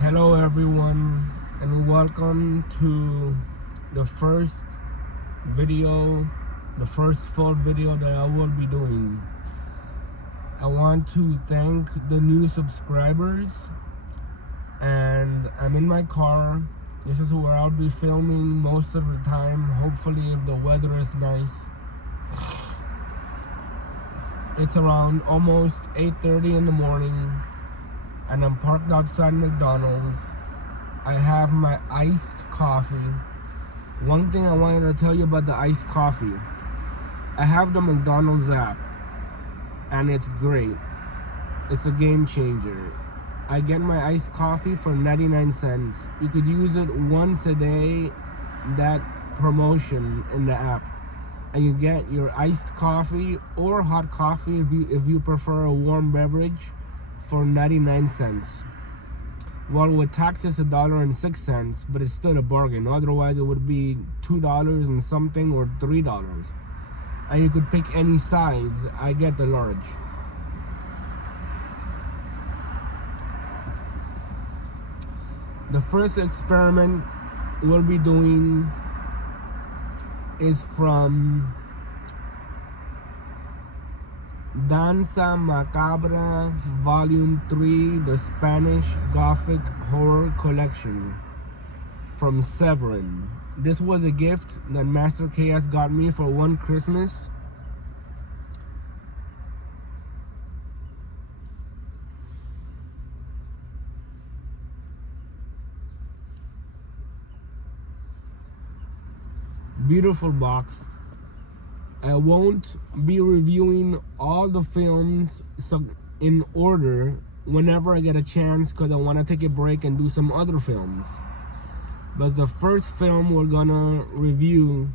Hello everyone, and welcome to the first video, the first full video that I will be doing. I want to thank the new subscribers, and I'm in my car. This is where I'll be filming most of the time, hopefully if the weather is nice. It's around almost 8:30 in the morning, and I'm parked outside McDonald's. I have my iced coffee. One thing I wanted to tell you about the iced coffee. I have the McDonald's app, and it's great. It's a game changer. I get my iced coffee for 99 cents. You could use it once a day, that promotion in the app. And you get your iced coffee or hot coffee if you prefer a warm beverage for 99 cents. Well, with tax it's $1.06, but it's still a bargain. Otherwise, it would be $2 and something or $3. And you could pick any size. I get the large. The first experiment we'll be doing is from Danza Macabra Volume 3, the Spanish Gothic Horror Collection from Severin. This was a gift that Master Chaos got me for one Christmas. Beautiful box. I won't be reviewing all the films in order whenever I get a chance, because I want to take a break and do some other films. But the first film we're gonna review,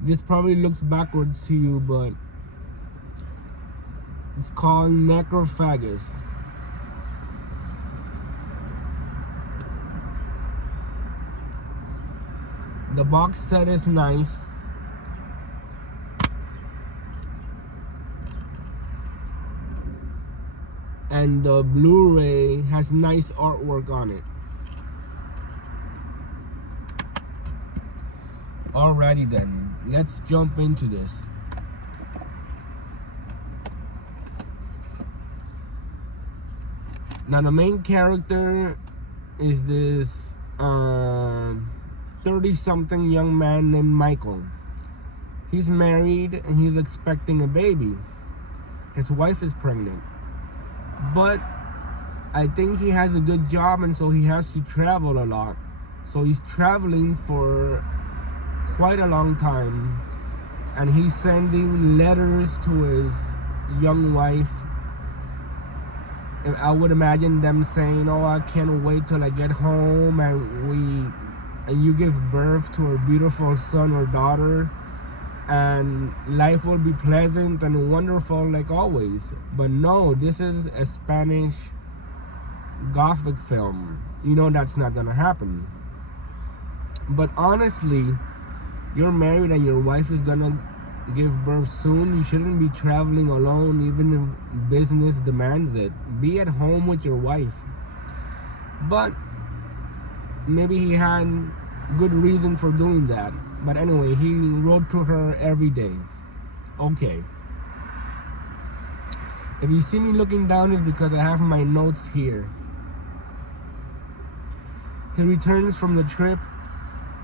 this probably looks backwards to you, but it's called Necrophagous. The box set is nice. And the Blu-ray has nice artwork on it. Alrighty then, let's jump into this. Now the main character is this 30-something young man named Michael. He's married and he's expecting a baby. His wife is pregnant. But I think he has a good job, and so he has to travel a lot. So he's traveling for quite a long time, and he's sending letters to his young wife. And I would imagine them saying, "Oh, I can't wait till I get home and you give birth to a beautiful son or daughter, and life will be pleasant and wonderful like always." But no, this is a Spanish Gothic film. You know that's not gonna happen. But honestly, you're married and your wife is gonna give birth soon. You shouldn't be traveling alone, even if business demands it. Be at home with your wife. But maybe he had good reason for doing that. But anyway, he wrote to her every day. Okay. If you see me looking down, it's because I have my notes here. He returns from the trip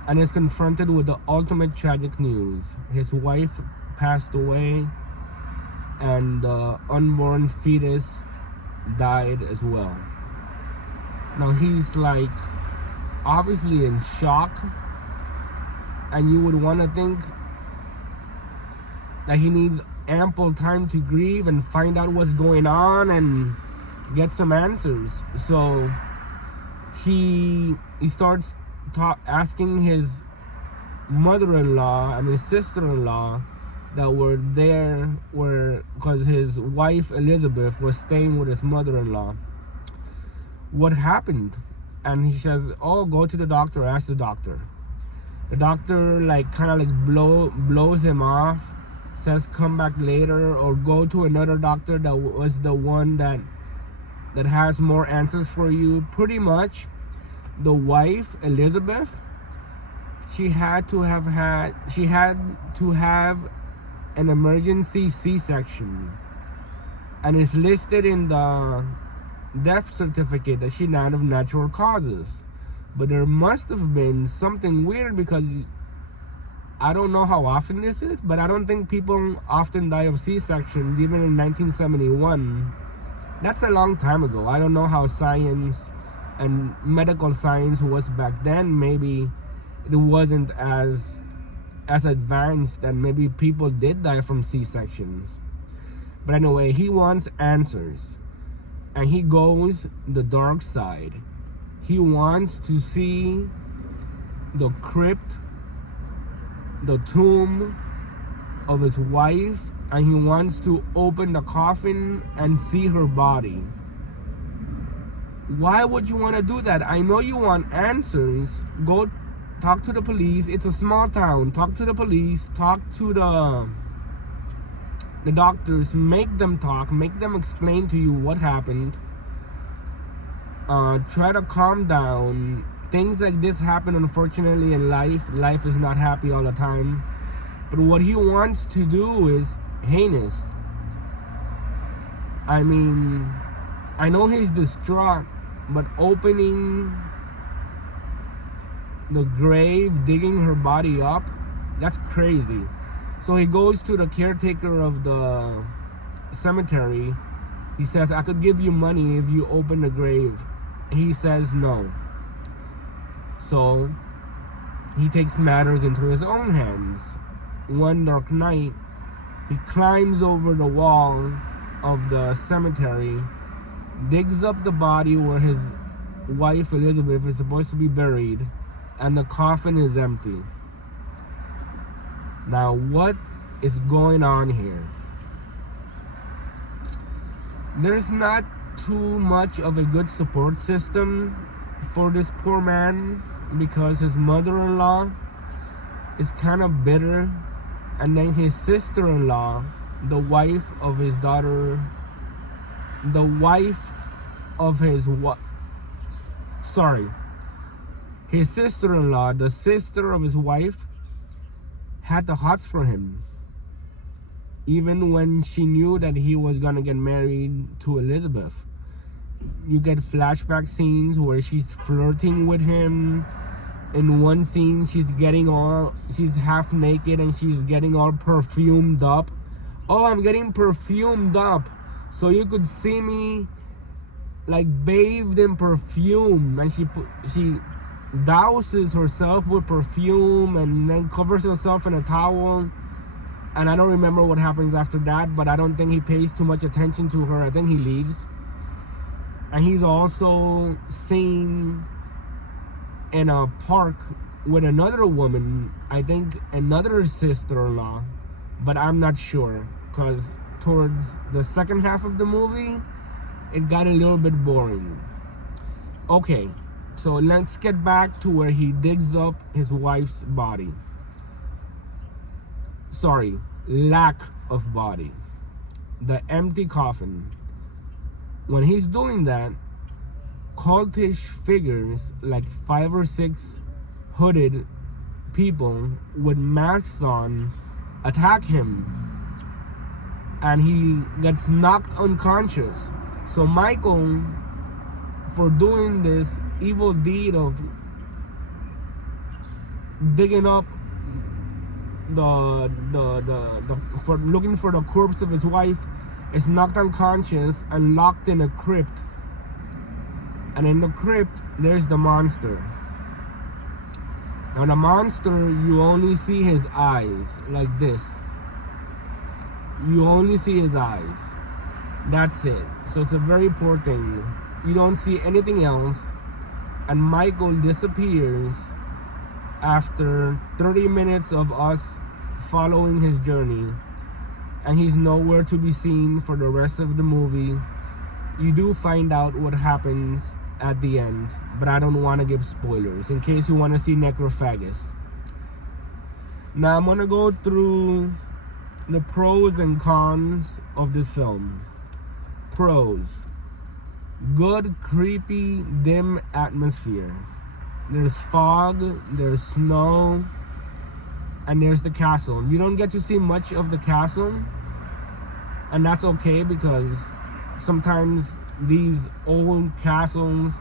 and is confronted with the ultimate tragic news. His wife passed away, and the unborn fetus died as well. Now he's like obviously in shock, and you would want to think that he needs ample time to grieve and find out what's going on and get some answers. So he starts asking his mother-in-law and his sister-in-law that were there, because his wife Elizabeth was staying with his mother-in-law, what happened. And he says, "Oh, go to the doctor, ask the doctor." The doctor kind of blows him off, says come back later, or go to another doctor that was the one that that has more answers for you. Pretty much, the wife, Elizabeth, she had to have an emergency C-section, and it's listed in the death certificate that she died of natural causes. But there must have been something weird, because I don't know how often this is, but I don't think people often die of C-sections, even in 1971. That's a long time ago. I don't know how science and medical science was back then. Maybe it wasn't as advanced, and maybe people did die from C-sections. But anyway, he wants answers, and he goes the dark side. He wants to see the crypt, the tomb of his wife, and he wants to open the coffin and see her body. Why would you want to do that? I know you want answers. Go talk to the police. It's a small town. Talk to the police. Talk to the doctors. Make them talk. Make them explain to you what happened. Try to calm down. Things like this happen, unfortunately, in life. Life is not happy all the time. But what he wants to do is heinous. I mean, I know he's distraught, but opening the grave, digging her body up, that's crazy. So he goes to the caretaker of the cemetery. He says, I could give you money if you open the grave. He says no. So he takes matters into his own hands. One dark night, he climbs over the wall of the cemetery, digs up the body where his wife Elizabeth is supposed to be buried, and the coffin is empty. Now, what is going on here? There's not too much of a good support system for this poor man, because his mother-in-law is kind of bitter, and then his sister-in-law, the wife of his daughter, the wife of his his sister-in-law, the sister of his wife, had the hots for him, even when she knew that he was gonna get married to Elizabeth. You get flashback scenes where she's flirting with him. In one scene, she's half naked and she's getting all perfumed up. Oh, I'm getting perfumed up, so you could see me like bathed in perfume. And she douses herself with perfume and then covers herself in a towel. And I don't remember what happens after that, but I don't think he pays too much attention to her. I think he leaves. And he's also seen in a park with another woman, I think another sister-in-law, but I'm not sure, because towards the second half of the movie, it got a little bit boring. Okay, so let's get back to where he digs up his wife's body. Sorry, lack of body. The empty coffin. When he's doing that, cultish figures, like 5 or 6 hooded people with masks on, attack him, and he gets knocked unconscious. So Michael, for doing this evil deed of digging up for looking for the corpse of his wife, is knocked unconscious and locked in a crypt. And in the crypt, there's the monster. Now the monster, you only see his eyes, like this. You only see his eyes. That's it. So it's a very poor thing. You don't see anything else. And Michael disappears after 30 minutes of us following his journey. And he's nowhere to be seen for the rest of the movie. You do find out what happens at the end, but I don't want to give spoilers in case you want to see Necrophagous. Now I'm gonna go through the pros and cons of this film. Pros: Good, creepy, dim atmosphere. There's fog, there's snow, and there's the castle. You don't get to see much of the castle, and that's okay, because sometimes these old castles,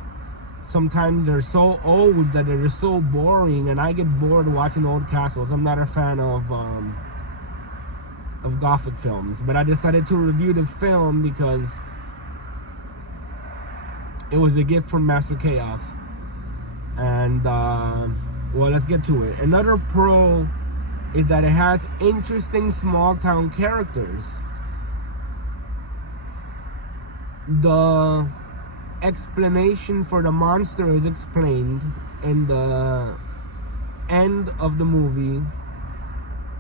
sometimes they're so old that they're so boring, and I get bored watching old castles. I'm not a fan of Gothic films, but I decided to review this film because it was a gift from Master Chaos. And well, let's get to it. Another pro is that it has interesting small town characters. The explanation for the monster is explained in the end of the movie,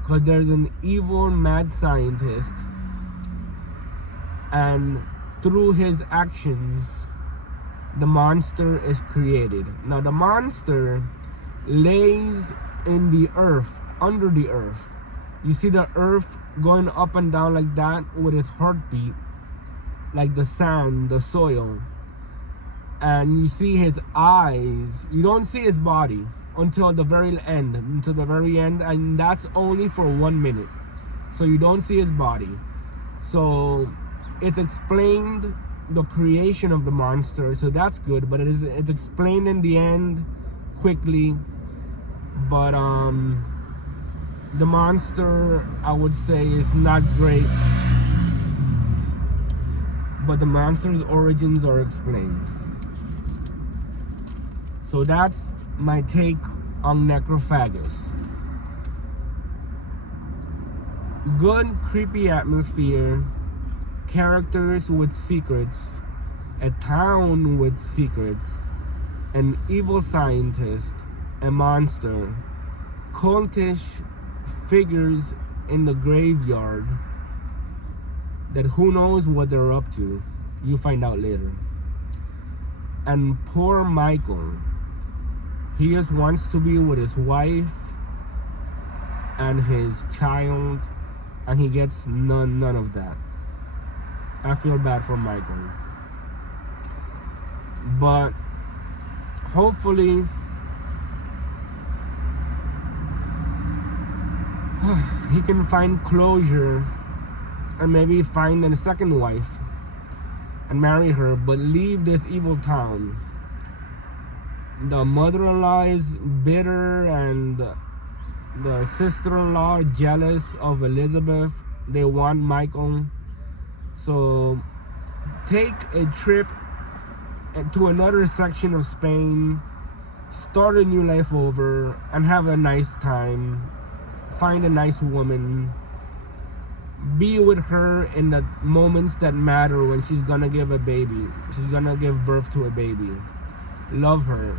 because there's an evil mad scientist, and through his actions the monster is created. Now the monster lays in the earth, under the earth. You see the earth going up and down like that with its heartbeat, like the sand, the soil. And you see his eyes. You don't see his body until the very end, and that's only for 1 minute. So you don't see his body. So it's explained the creation of the monster, so that's good, but it's explained in the end quickly. But the monster, I would say, is not great, but the monster's origins are explained. So that's my take on Necrophagous. Good, creepy atmosphere, characters with secrets, a town with secrets, an evil scientist, a monster, cultish figures in the graveyard that who knows what they're up to. You find out later. And poor Michael. He just wants to be with his wife and his child, and he gets none of that. I feel bad for Michael. But hopefully he can find closure and maybe find a second wife and marry her, but leave this evil town. The mother-in-law is bitter, and the sister-in-law jealous of Elizabeth. They want Michael. So take a trip to another section of Spain, start a new life over, and have a nice time. Find a nice woman. Be with her in the moments that matter, when she's gonna give a baby. She's gonna give birth to a baby. Love her.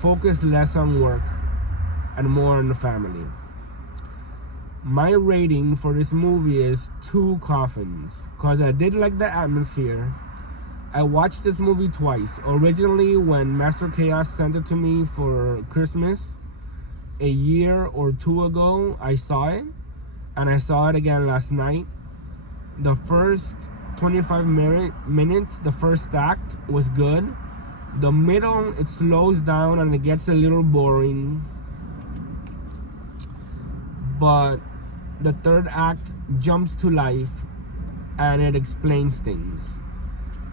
Focus less on work and more on the family. My rating for this movie is 2 coffins, because I did like the atmosphere. I watched this movie twice. Originally, when Master Chaos sent it to me for Christmas a year or 2 ago, I saw it, and I saw it again last night. The first 25 minutes, the first act was good. The middle, it slows down and it gets a little boring, but the third act jumps to life and it explains things.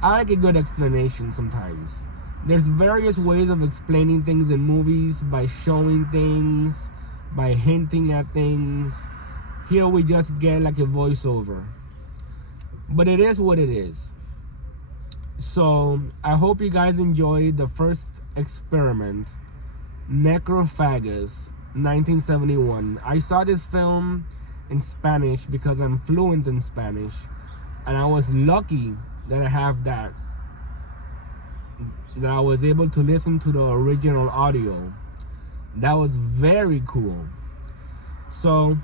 I like a good explanation sometimes. There's various ways of explaining things in movies, by showing things, by hinting at things. Here we just get like a voiceover, but it is what it is. So I hope you guys enjoyed the first experiment, Necrophagous, 1971. I saw this film in Spanish because I'm fluent in Spanish, and I was lucky that I have that I was able to listen to the original audio. That was very cool. So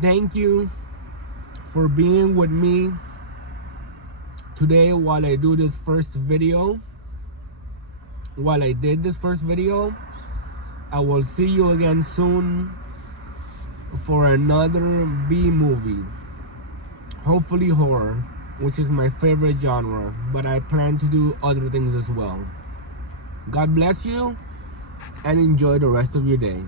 thank you for being with me today while I do this first video. While I did this first video, I will see you again soon. for another B movie. Hopefully horror, which is my favorite genre, but I plan to do other things as well. God bless you and enjoy the rest of your day.